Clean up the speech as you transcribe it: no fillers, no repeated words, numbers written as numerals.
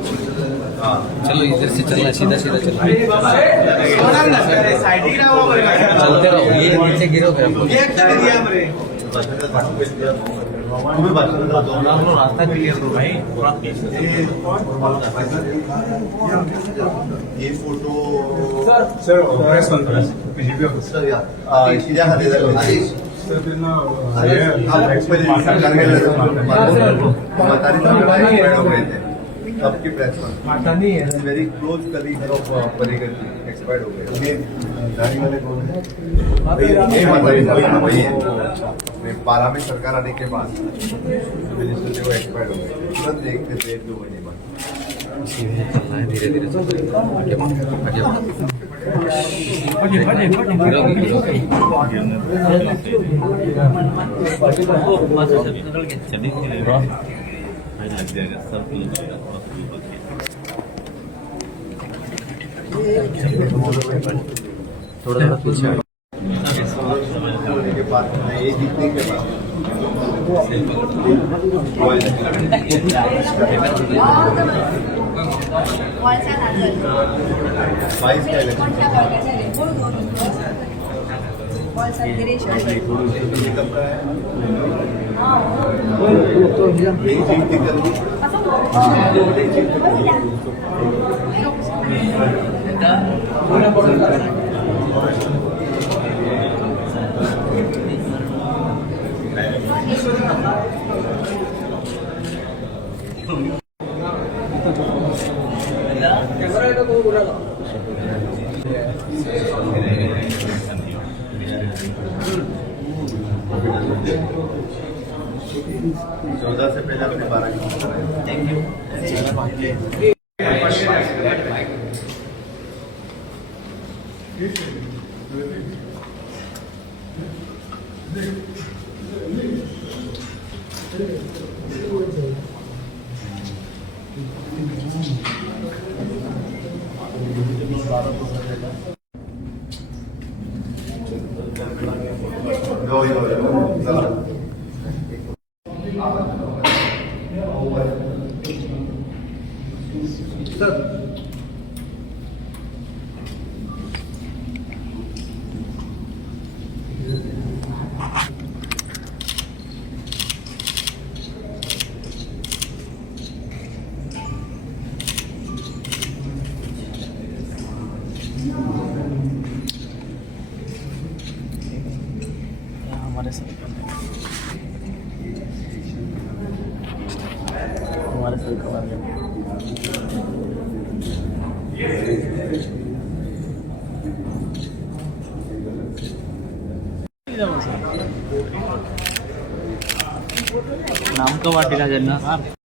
चलो इधर से चलना, सीधा सीधा चलना, चलते रहो, ये नीचे गिरोगे आप लोग। रास्ता क्लियर करो भाई। ये photo sir press conference BJP office किती हाती झालं सर त्यांना तब की press very close colleague of Parrikar ji expired हो गए दाढ़ी वाले कौन है वही है 12 में सरकार आने के बाद मिनिस्टर थे वो एक्सपायर्ड हो गए तुरंत देखते थे 2 महीने बाद चलना है धीरे धीरे, आगे बढ़ो, आगे बढ़ो। गिरोगे गिरोगे। लग जाएगा सब थोड़ा थोड़ा पीछे आओ। होने के बाद ये जीतने के बाद बाईस का इलेक्शन कब का है यही जीतने का चौदह से पहले अपने 12 की थैंक यू। चला हमारे सर हमारे सर कमा गया। नाम का वाटेला ज्यांना